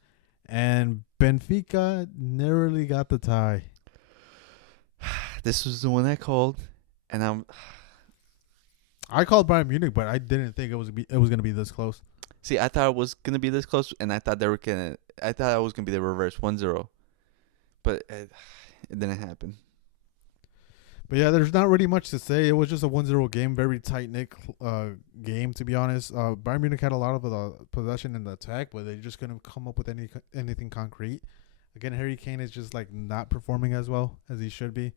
and Benfica narrowly got the tie. This was the one I called, and I called Bayern Munich, but I didn't think it was gonna be this close. See, I thought it was gonna be this close, and I thought it was gonna be the reverse 1-0, but it didn't happen. But yeah, there's not really much to say. It was just a 1-0 game, very tight knit game to be honest. Bayern Munich had a lot of the possession in the attack, but they just couldn't come up with anything concrete. Again, Harry Kane is just like not performing as well as he should be.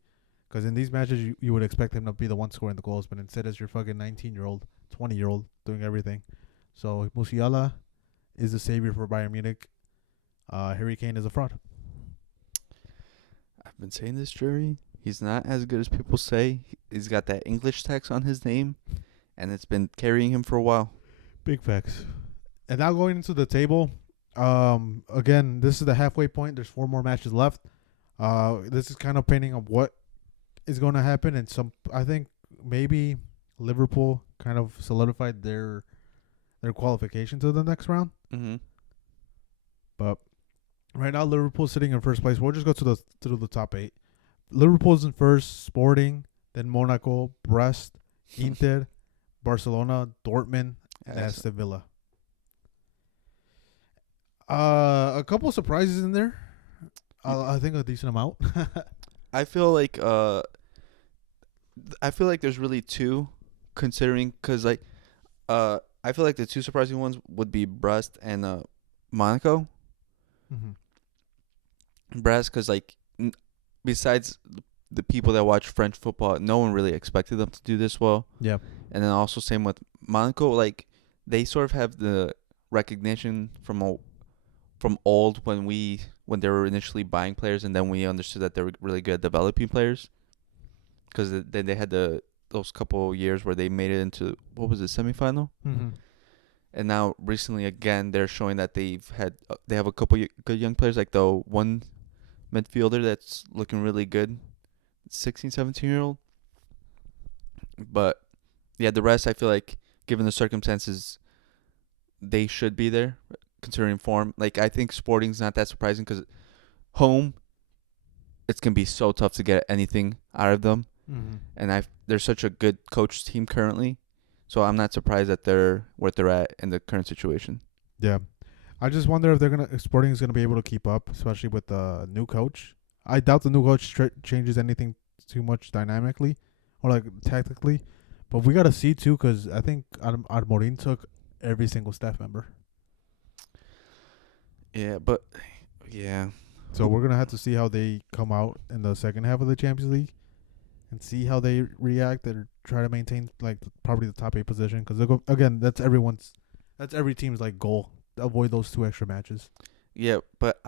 Because in these matches, you would expect him to be the one scoring the goals, but instead, it's your fucking 19-year-old, 20-year-old doing everything. So Musiala is the savior for Bayern Munich. Harry Kane is a fraud. I've been saying this, Jerry. He's not as good as people say. He's got that English text on his name, and it's been carrying him for a while. Big facts. And now going into the table, again, this is the halfway point. There's 4 more matches left. This is kind of painting of what is going to happen, and I think maybe Liverpool kind of solidified their qualification to the next round. Mm-hmm. But right now, Liverpool's sitting in first place. We'll just go to the top 8. Liverpool's in first, Sporting, then Monaco, Brest, Inter, Barcelona, Dortmund, and Aston Villa. A couple surprises in there. I think a decent amount. I feel like there's really 2, considering because I feel like the 2 surprising ones would be Brest and Monaco. Mm-hmm. Brest, because besides the people that watch French football, no one really expected them to do this well. Yeah. And then also same with Monaco, they sort of have the recognition from old when they were initially buying players, and then we understood that they were really good at developing players. Because then they had those couple years where they made it into, what was it, semifinal? Mm-hmm. And now recently again they're showing that they have a couple good young players, like the one midfielder that's looking really good, 16, 17-year-old. But yeah, the rest I feel like, given the circumstances, they should be there considering form. I think Sporting's not that surprising because home, it's gonna be so tough to get anything out of them. Mm-hmm. And they're such a good coach team currently, so I'm not surprised that they're where they're at in the current situation. Yeah, I just wonder if Sporting is gonna be able to keep up, especially with the new coach. I doubt the new coach changes anything too much dynamically or tactically, but we gotta see too, because I think Amorim took every single staff member. Yeah, but yeah. So we're gonna have to see how they come out in the second half of the Champions League, and see how they react and try to maintain probably the top 8 position. Because again, that's every team's goal, to avoid those 2 extra matches. Yeah, but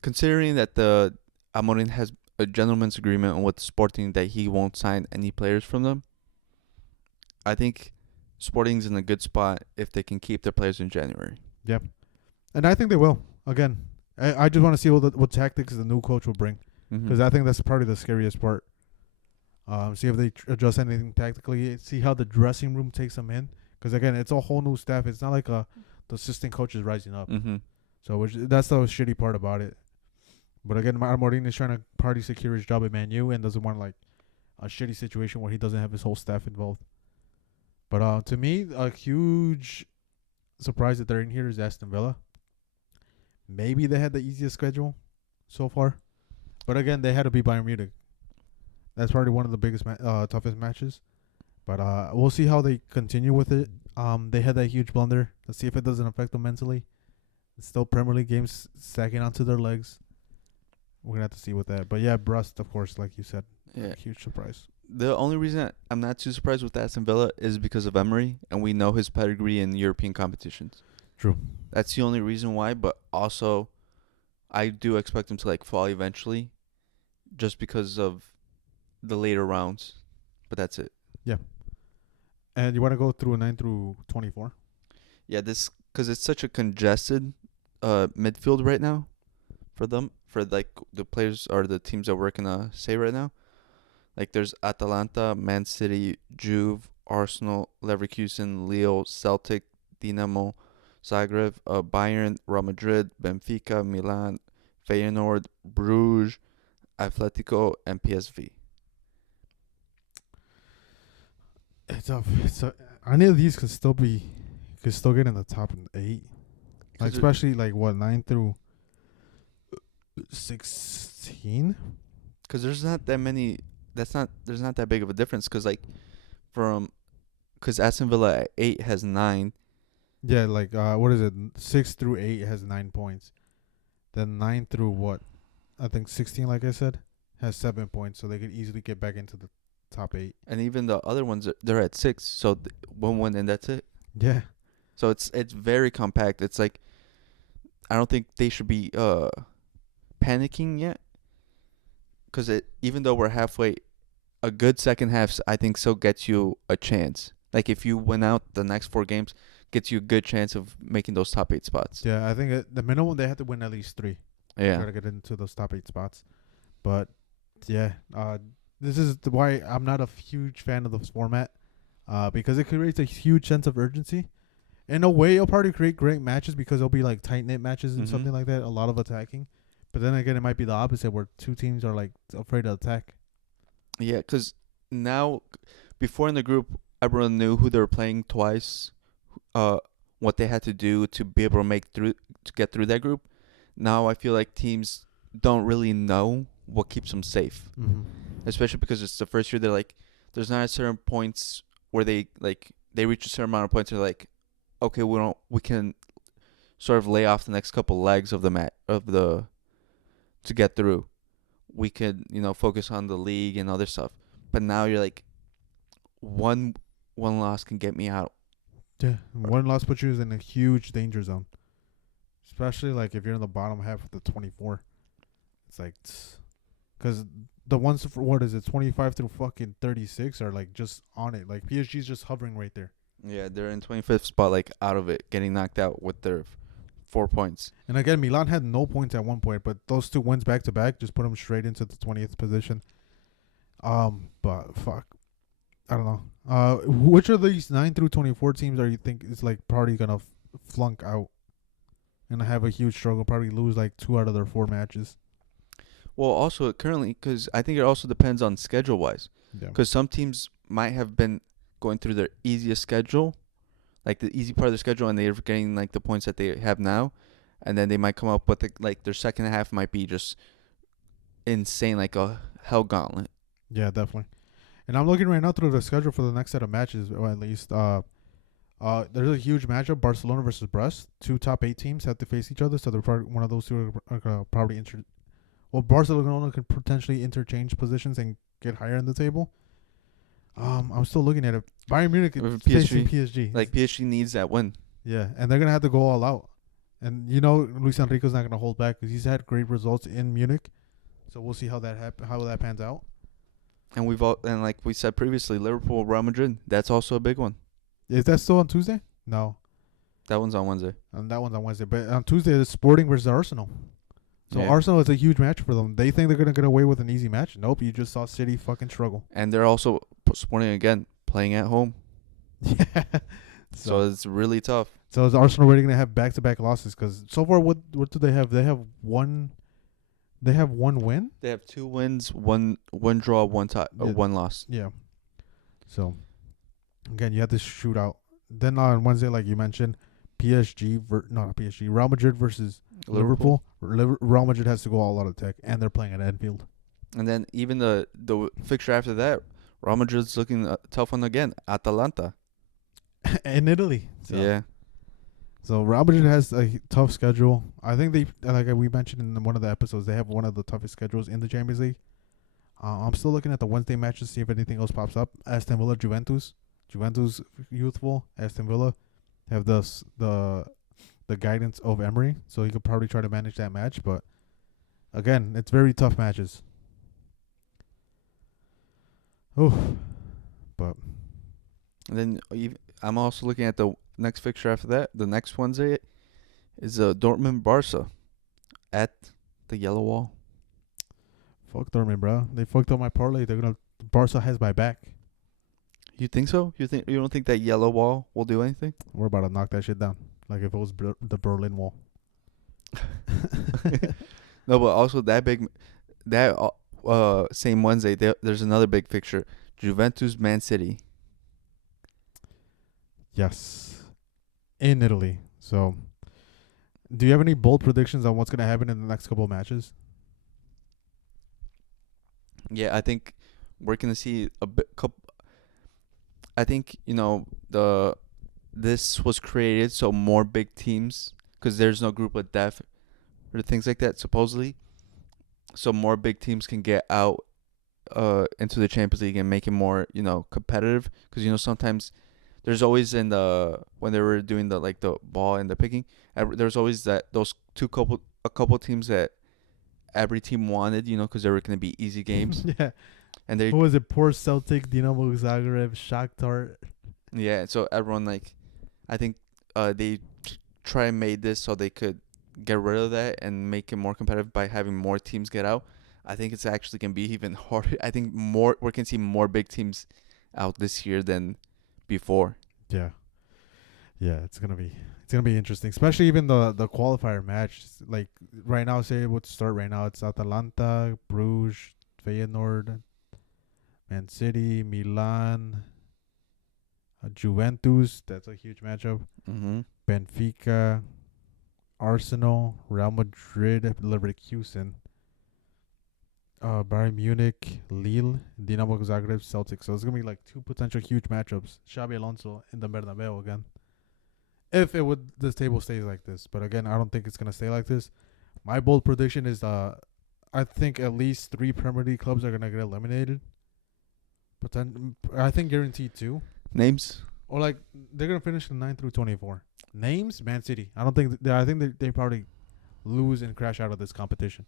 considering that the Amorim has a gentleman's agreement with Sporting that he won't sign any players from them, I think Sporting's in a good spot if they can keep their players in January. Yep, and I think they will. Again, I just want to see what tactics the new coach will bring, because I think that's probably the scariest part. See if they adjust anything tactically. See how the dressing room takes them in. Because again, it's a whole new staff. It's not like the assistant coach is rising up. Mm-hmm. So that's the shitty part about it. But again, Mourinho is trying to party secure his job at Man U and doesn't want a shitty situation where he doesn't have his whole staff involved. But to me, a huge surprise that they're in here is Aston Villa. Maybe they had the easiest schedule so far, but again, they had to beat Bayern Munich. That's probably one of the biggest, toughest matches. But we'll see how they continue with it. They had that huge blunder. Let's see if it doesn't affect them mentally. It's still Premier League games stacking onto their legs. We're gonna have to see with that. But yeah, Brest, of course, like you said, huge surprise. The only reason I'm not too surprised with Aston Villa is because of Emery, and we know his pedigree in European competitions. True. That's the only reason why. But also, I do expect him to fall eventually, just because of the later rounds. But that's it. Yeah. And you want to go through 9 through 24? Yeah, because it's such a congested midfield right now for them, for the players or the teams that we're gonna say right now. There's Atalanta, Man City, Juve, Arsenal, Leverkusen, Lille, Celtic, Dinamo, Zagreb, Bayern, Real Madrid, Benfica, Milan, Feyenoord, Bruges, Atletico, and PSV. It's tough. Any of these could still get in the top 8. Especially 9 through 16. Because there's not that many there's not that big of a difference because like from because Aston Villa at 8 has 9. Yeah, like what is it? 6 through 8 has 9 points. Then 9 through what? I think 16, like I said, has 7 points, so they could easily get back into the top 8. And even the other ones they're at 6, so one win and that's it. Yeah, So it's very compact. It's like I don't think they should be panicking yet, because it even though we're halfway, a good second half I think still gets you a chance. Like if you win out the next 4 games, gets you a good chance of making those top 8 spots. yeah. I think the minimum they have to win at least 3. Yeah. Try to get into those top 8 spots. But yeah, this is why I'm not a huge fan of this format, because it creates a huge sense of urgency. In a way, it'll probably create great matches because it'll be like tight knit matches and something like that. A lot of attacking, but then again, it might be the opposite where two teams are like afraid to attack. Yeah, because now, before in the group, everyone knew who they were playing twice, what they had to do to be able to get through that group. Now I feel like teams don't really know what keeps them safe, especially because it's the first year. They're like, there's not a certain points where they reach a certain amount of points. They're like, okay, we can sort of lay off the next couple legs of the to get through. We could focus on the league and other stuff. But now you're like, one loss can get me out. Yeah, one loss puts you in a huge danger zone, especially like if you're in the bottom half of the 24. It's like, because the ones for what is it, 25 through fucking 36 are like just on it. Like PSG's just hovering right there. Yeah, they're in 25th spot, like out of it, getting knocked out with their 4 points. And again, Milan had no points at one point, but those 2 wins back to back just put them straight into the 20th position. But fuck, I don't know. Which of these 9 through 24 teams are you think is like probably gonna flunk out and have a huge struggle? Probably lose like 2 out of their 4 matches. Well, also currently, because I think it also depends on schedule wise. Yeah. Because some teams might have been going through their easiest schedule, like the easy part of the schedule, and they're getting like the points that they have now, and then they might come up with their second half might be just insane, like a hell gauntlet. Yeah, definitely. And I'm looking right now through the schedule for the next set of matches, or at least there's a huge matchup: Barcelona versus Brest. 2 top 8 teams have to face each other, so they're probably one of those 2 are gonna probably Barcelona can potentially interchange positions and get higher in the table. I'm still looking at it. Bayern Munich is facing PSG. Like PSG needs that win. Yeah, and they're gonna have to go all out. And Luis Enrique's not gonna hold back because he's had great results in Munich. So we'll see how that pans out. And like we said previously, Liverpool, Real Madrid. That's also a big one. Is that still on Tuesday? No, that one's on Wednesday. And that one's on Wednesday. But on Tuesday, it's Sporting versus Arsenal. So yeah. Arsenal is a huge match for them. They think they're gonna get away with an easy match. Nope, you just saw City fucking struggle. And they're also Sporting again, playing at home. Yeah. So it's really tough. So is Arsenal really gonna have back-to-back losses? Because so far, what do they have? They have one. They have 1 win. They have 2 wins, one draw, one loss. Yeah. So again, you have this shootout. Then on Wednesday, like you mentioned, not PSG, Real Madrid versus Liverpool. Real Madrid has to go all out attack, and they're playing at Anfield. And then even the fixture after that, Real Madrid's looking a tough one again. Atalanta. In Italy. So. Yeah. So Real Madrid has a tough schedule. I think they, like we mentioned in one of the episodes, they have one of the toughest schedules in the Champions League. I'm still looking at the Wednesday matches to see if anything else pops up. Aston Villa, Juventus. Juventus youthful. Aston Villa have the guidance of Emery, so he could probably try to manage that match. But again, it's very tough matches. Oh, but and then I'm also looking at the next fixture after that. The next Wednesday is Dortmund Barca at the Yellow Wall. Fuck Dortmund, bro. They fucked up my parlay. Barca has my back. You think so? You don't think that Yellow Wall will do anything? We're about to knock that shit down, like if it was the Berlin Wall. No, but also same Wednesday there's another big fixture: Juventus Man City. Yes, in Italy. So, do you have any bold predictions on what's gonna happen in the next couple of matches? Yeah, I think we're gonna see a bit. I think the this was created so more big teams, because there's no group of death or things like that supposedly, so more big teams can get out into the Champions League and make it more competitive, because sometimes there's always in the when they were doing the ball and the picking, there's always those a couple teams that every team wanted, because they were going to be easy games. Yeah. And they Who was it? Poor Celtic, Dinamo Zagreb, Shakhtar. Yeah, so everyone, I think they try and made this so they could get rid of that and make it more competitive by having more teams get out. I think it's actually gonna be even harder. I think we can see more big teams out this year than before. Yeah. Yeah, it's gonna be interesting, especially even the qualifier match. Like right now, say it would start right now. It's Atalanta, Bruges, Feyenoord, Man City, Milan, Juventus. That's a huge matchup. Mm-hmm. Benfica, Arsenal, Real Madrid, Leverkusen, Bayern Munich, Lille, Dinamo Zagreb, Celtic. So it's gonna be like two potential huge matchups. Xabi Alonso in the Bernabeu again. If this table stays like this, but again, I don't think it's gonna stay like this. My bold prediction is, I think at least 3 Premier League clubs are gonna get eliminated. I think guaranteed 2, Names? or like they're gonna finish in 9 through 24. Names: Man City. I don't think. I think they probably lose and crash out of this competition.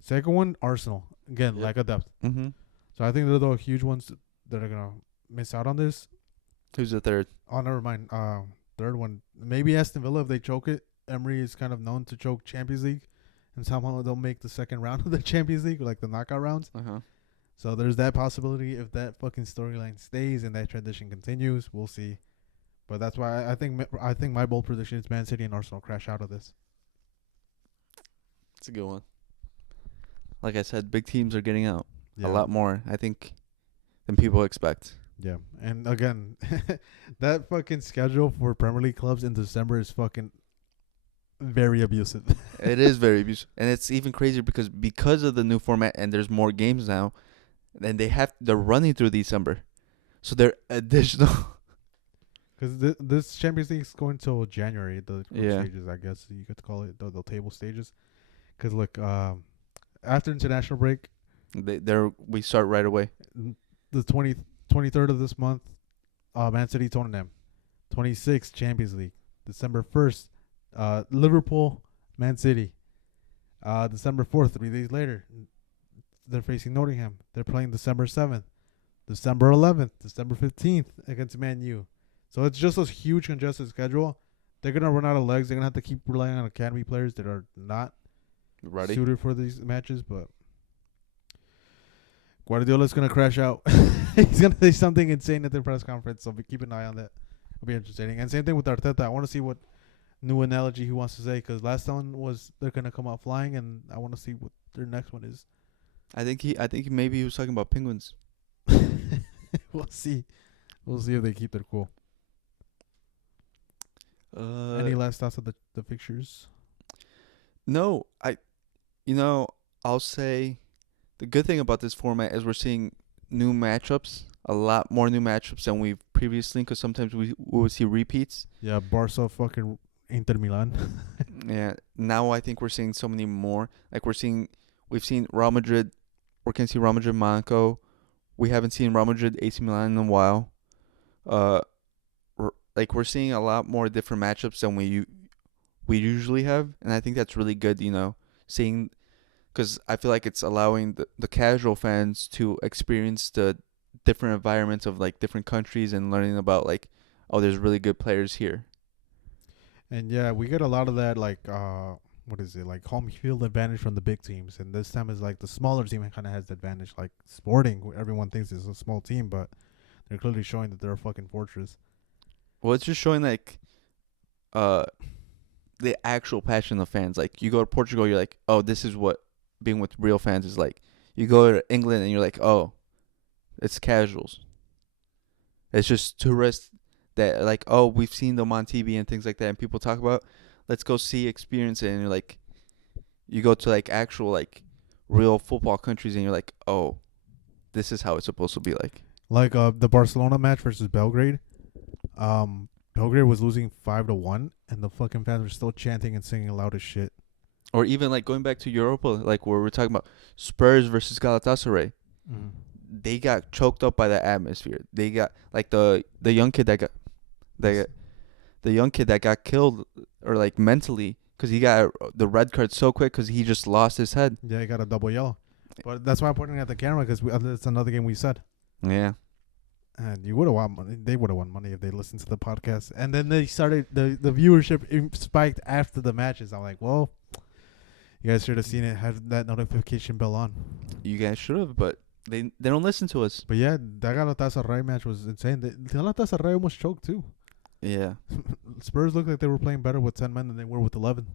Second one, Arsenal. Again, Yep. lack of depth. Mm-hmm. So I think they're the huge ones that are gonna miss out on this. Who's the third? Oh, never mind. Third one, maybe Aston Villa if they choke it. Emery is kind of known to choke Champions League, and somehow they'll make the second round of the Champions League, like the knockout rounds. Uh-huh. So there's that possibility. If that fucking storyline stays and that tradition continues, we'll see. But that's why I think my bold prediction is Man City and Arsenal crash out of this. It's a good one. Like I said, big teams are getting out Yeah. a lot more, I think, than people expect. Yeah, and again, that fucking schedule for Premier League clubs in December is fucking very abusive. It is very abusive, and it's even crazier because of the new format and there's more games now, and they're running through December, so they're additional. Because this Champions League is going till January, the group Yeah. stages, I guess you could call it the table stages. Because look, after international break, We start right away. the 23rd of this month, Man City, Tottenham. 26th, Champions League. December 1st, Liverpool, Man City. December 4th, 3 days later, they're facing Nottingham. They're playing December 7th. December 11th, December 15th against Man U. So it's just a huge congested schedule. They're going to run out of legs. They're going to have to keep relying on academy players that are not Ready? suited for these matches, but Guardiola's going to crash out. He's going to say something insane at the press conference, so keep an eye on that. It'll be interesting. And same thing with Arteta. I want to see what new analogy he wants to say, because last one was they're going to come out flying, and I want to see what their next one is. I think maybe he was talking about penguins. We'll see. We'll see if they keep their cool. Any last thoughts of the fixtures? No, I'll say the good thing about this format is we're seeing new matchups, a lot more new matchups than we've previously, because sometimes we would see repeats. Yeah, Barca fucking Inter Milan. Yeah, now I think we're seeing so many more. Like we've seen Real Madrid, we're gonna see Real Madrid Monaco. We haven't seen Real Madrid AC Milan in a while. We're seeing a lot more different matchups than we usually have, and I think that's really good. Seeing, because I feel like it's allowing the casual fans to experience the different environments of like different countries and learning about there's really good players here. And yeah, we get a lot of that, like, what is it, like home field advantage from the big teams. And this time is like the smaller team kind of has the advantage. Like Sporting, everyone thinks it's a small team, but they're clearly showing that they're a fucking fortress. Well, it's just showing the actual passion of fans. Like you go to Portugal, you're like, oh, this is what being with real fans is like. You go to England and you're like, oh, it's casuals. It's just tourists that like, oh, we've seen them on TV and things like that, and people talk about, let's go see, experience it, and you're like, you go to like actual like real football countries and you're like, oh, this is how it's supposed to be like. Like the Barcelona match versus Belgrade. Belgrade was losing 5-1, and the fucking fans were still chanting and singing loud as shit. Or even like going back to Europa, like where we're talking about Spurs versus Galatasaray. Mm. They got choked up by the atmosphere. They got like the young kid that got the young kid that got killed or like mentally because he got the red card so quick because he just lost his head. Yeah, he got a double yellow. But that's why I'm pointing at the camera because it's another game we said. Yeah. And you would have won money. They would have won money if they listened to the podcast. And then they started the viewership spiked after the matches. I'm like, well, you guys should have seen it. Had that notification bell on. You guys should have, but they don't listen to us. But yeah, that Galatasaray match was insane. The Galatasaray almost choked too. Yeah. Spurs looked like they were playing better with 10 men than they were with 11.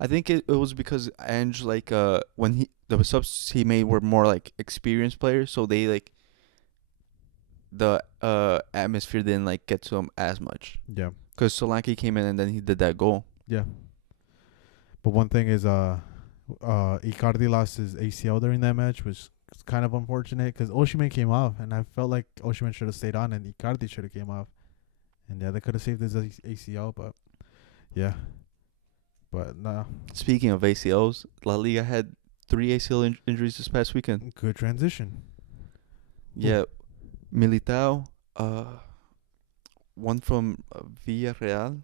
I think it was because Ange like when the subs he made were more like experienced players, so they like the atmosphere didn't like get to him as much. Yeah. Because Solanke came in and then he did that goal. Yeah. But one thing is Icardi lost his ACL during that match, which is kind of unfortunate because Osimhen came off, and I felt like Osimhen should have stayed on and Icardi should have came off. And yeah, they could have saved his ACL, but yeah. But nah. Speaking of ACLs, La Liga had 3 ACL injuries this past weekend. Good transition. Yeah. Militao, one from Villarreal,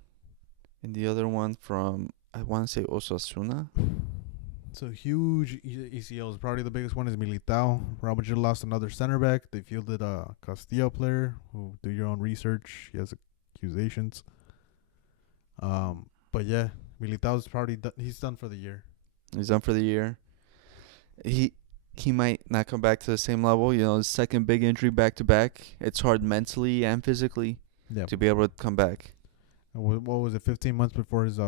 and the other one from, I want to say, Osasuna. So huge ACLs. Probably the biggest one is Militao. Real Madrid lost another center back. They fielded a Castillo player who, do your own research, he has accusations. But yeah, Militao's probably he's done for the year. He's done for the year. He might not come back to the same level. You know, his second big injury back to back. It's hard mentally and physically to be able to come back. What was it? 15 months before his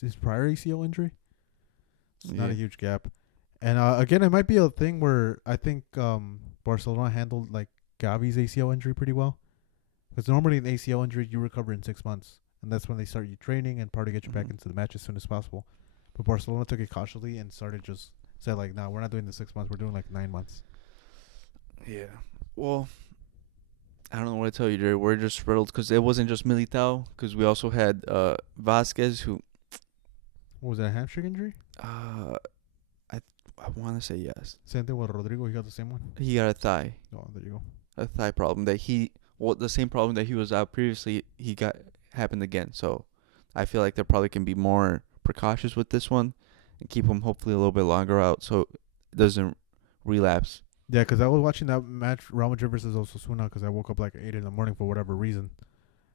his prior ACL injury. It's not a huge gap. And again, it might be a thing where I think Barcelona handled like Gavi's ACL injury pretty well. Because normally an ACL injury you recover in 6 months, and that's when they start you training and probably get you back into the match as soon as possible. But Barcelona took it cautiously and said like, nah, we're not doing the 6 months. We're doing like 9 months. Yeah. Well, I don't know what to tell you, Jerry. We're just riddled because it wasn't just Militao. Because we also had Vasquez, who. What was that, a hamstring injury? I want to say yes. Same thing with Rodrigo. He got the same one. He got a thigh. Oh, there you go. A thigh problem the same problem that he was out previously. Happened again. So, I feel like there probably can be more precautious with this one and keep him hopefully a little bit longer out so it doesn't relapse. Yeah, because I was watching that match, Real Madrid versus Osasuna, because I woke up like 8 in the morning for whatever reason.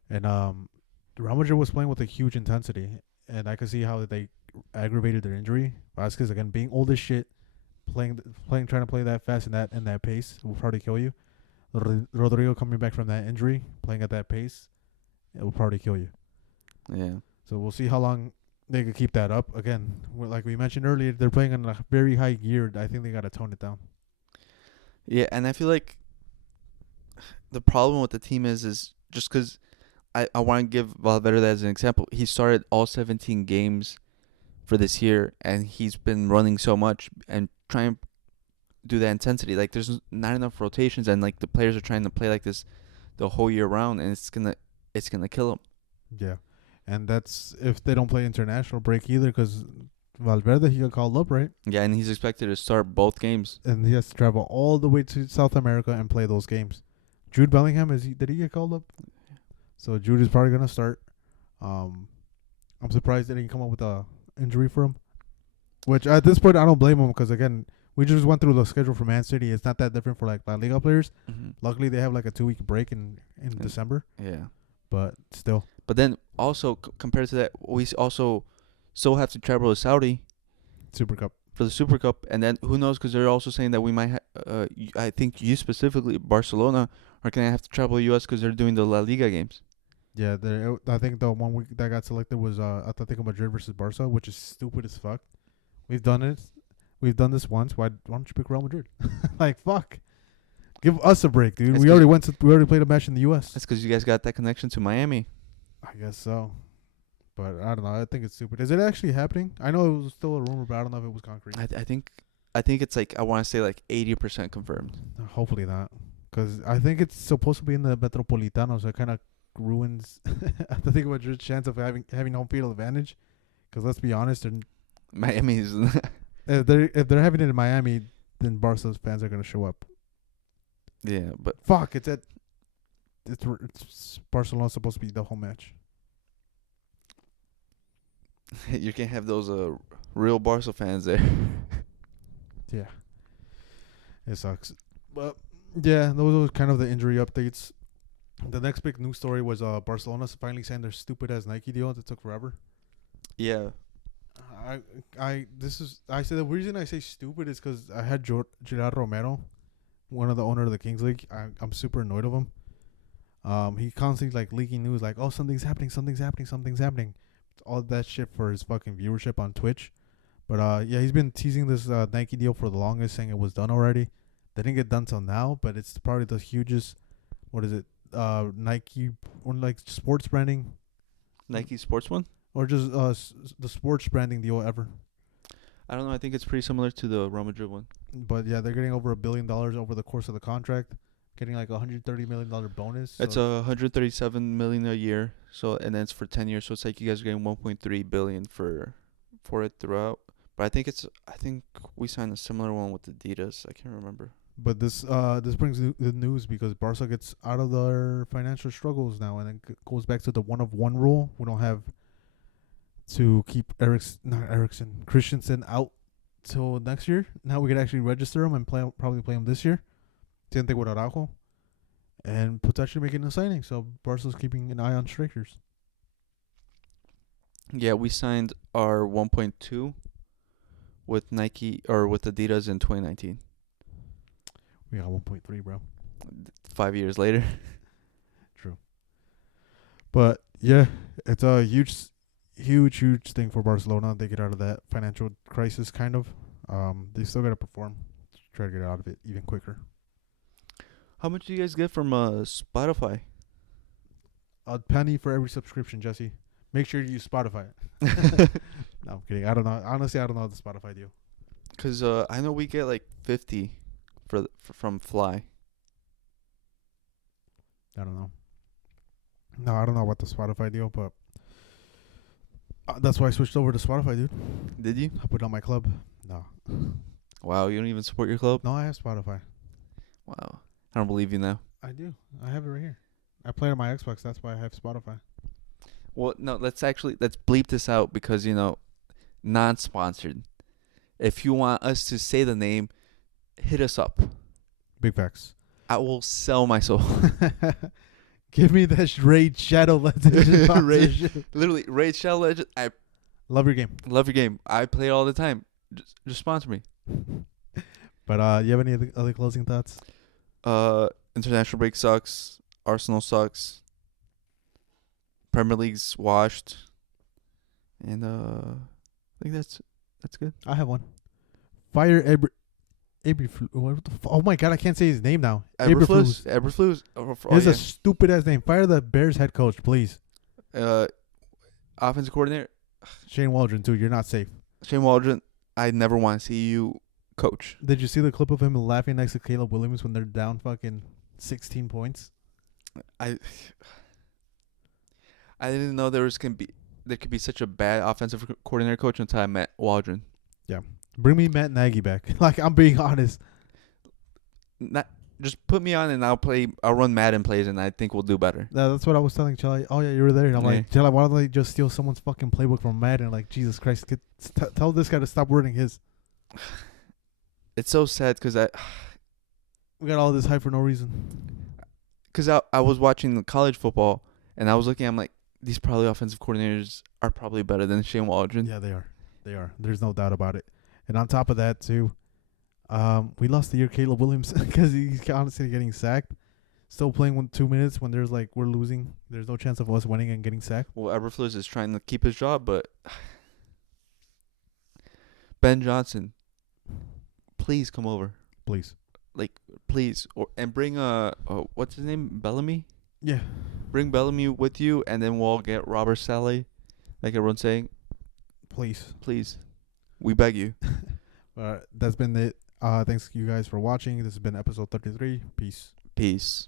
And Real Madrid was playing with a huge intensity, and I could see how they aggravated their injury. Vasquez, again, being old as shit, trying to play that fast and that pace will probably kill you. Rodrigo coming back from that injury, playing at that pace, it will probably kill you. Yeah. So we'll see how long they could keep that up. Again, like we mentioned earlier, they're playing on a very high gear. I think they got to tone it down. Yeah, and I feel like the problem with the team is just because I want to give Valverde as an example. He started all 17 games for this year, and he's been running so much and trying to do that intensity. Like, there's not enough rotations, and like the players are trying to play like this the whole year round, and it's gonna kill them. Yeah, and that's if they don't play international break either, because Valverde, he got called up, right? Yeah, and he's expected to start both games. And he has to travel all the way to South America and play those games. Jude Bellingham, did he get called up? So Jude is probably gonna start. I'm surprised they didn't come up with a injury for him. Which at this point I don't blame him, because again, we just went through the schedule for Man City. It's not that different for like La Liga players. Mm-hmm. Luckily, they have like a 2-week break in December. Yeah, but still. But then also compared to that, we also still have to travel to Saudi Super Cup for the Super Cup, and then who knows? Because they're also saying that we might. I think you specifically, Barcelona, are gonna have to travel to U.S. because they're doing the La Liga games. Yeah, I think the 1 week that got selected was Atletico Madrid versus Barca, which is stupid as fuck. We've done it. We've done this once. Why don't you pick Real Madrid? Like, fuck. Give us a break, dude. We already played a match in the U.S. That's because you guys got that connection to Miami. I guess so. But I don't know. I think it's stupid. Is it actually happening? I know it was still a rumor, but I don't know if it was concrete. I think I think it's like I want to say like 80% confirmed. Hopefully not, because I think it's supposed to be in the Metropolitano, so it kind of ruins. I think about your chance of having home field advantage. Because let's be honest, Miami's if they're having it in Miami, then Barca's fans are gonna show up. yeah, but Fuck, it's Barcelona's supposed to be the home match. you can't have those real Barca fans there. Yeah, it sucks. But yeah, those are kind of the injury updates. The next big news story was Barcelona's finally signed their stupid ass Nike deal that took forever. Yeah, I said the reason I say stupid is because I had Gerard Romero, one of the owner of the Kings League. I'm super annoyed of him. He constantly like leaking news like, oh, something's happening, something's happening, something's happening. All that shit for his fucking viewership on Twitch. But yeah, he's been teasing this Nike deal for the longest, saying it was done already. They didn't get done till now, but it's probably the hugest. What is it? Nike or like sports branding Nike Sports one. or just the sports branding deal ever. I don't know. I think it's pretty similar to the Real Madrid one. But yeah, they're getting over $1 billion over the course of the contract, getting like $130 million bonus. It's 137 million a year. So and then it's for 10 years. So it's like you guys are getting 1.3 billion for it throughout. But I think we signed a similar one with Adidas. I can't remember. But this brings the news because Barca gets out of their financial struggles now, and then goes back to the 1-of-1 rule. We don't have to keep Christensen out till next year. Now we can actually register him and probably play him this year. Same thing with Araujo, and potentially making a signing. So Barca's keeping an eye on strikers. Yeah, we signed our 1.2 with Nike or with Adidas in 2019. We got 1.3, bro. 5 years later. True. But yeah, it's a huge thing for Barcelona. They get out of that financial crisis, kind of. They still got to perform to try to get out of it even quicker. How much do you guys get from Spotify? A penny for every subscription, Jesse. Make sure you use Spotify. No, I'm kidding. I don't know. Honestly, I don't know the Spotify deal. Because I know we get like 50 from Fly. I don't know. No, I don't know about the Spotify deal, but that's why I switched over to Spotify, dude. Did you? I put it on my club. No. Wow, you don't even support your club? No, I have Spotify. Wow. I don't believe you now. I do. I have it right here. I play it on my Xbox. That's why I have Spotify. Well, no, let's bleep this out because, non-sponsored. If you want us to say the name, hit us up. Big facts. I will sell my soul. Give me that Raid Shadow Legends. Literally, Raid Shadow Legends. I love your game. love your game. I play it all the time. Just sponsor me. But you have any other closing thoughts? International break sucks. Arsenal sucks. Premier League's washed. And I think that's good. I have one. Fire oh my god, I can't say his name now. Eberflus. This is a stupid ass name. Fire the Bears head coach, please. Offensive coordinator. Shane Waldron, too. You're not safe. Shane Waldron. I never want to see you coach. Did you see the clip of him laughing next to Caleb Williams when they're down fucking 16 points? I didn't know there could be such a bad offensive coordinator coach until I met Waldron. Yeah. Bring me Matt Nagy back. Like, I'm being honest. Just put me on and I'll run Madden plays and I think we'll do better. That's what I was telling Chelly. Oh, yeah, you were there. And I'm like, Chelly, why don't they just steal someone's fucking playbook from Madden? Like, Jesus Christ. Tell this guy to stop wording his. It's so sad because we got all this hype for no reason. Because I was watching the college football and I was looking, I'm like, these probably offensive coordinators are probably better than Shane Waldron. Yeah, they are. They are. There's no doubt about it. And on top of that, too, we lost the year Caleb Williams because he's honestly getting sacked. Still playing with 2 minutes when there's like we're losing. There's no chance of us winning and getting sacked. Well, Eberflus is trying to keep his job, but Ben Johnson, please come over. Please. Like, please. And bring, what's his name? Bellamy? Yeah. Bring Bellamy with you, and then we'll get Robert Saleh, like everyone's saying. Please. Please. We beg you. That's been it. Thanks you guys for watching. This has been episode 33. Peace. Peace.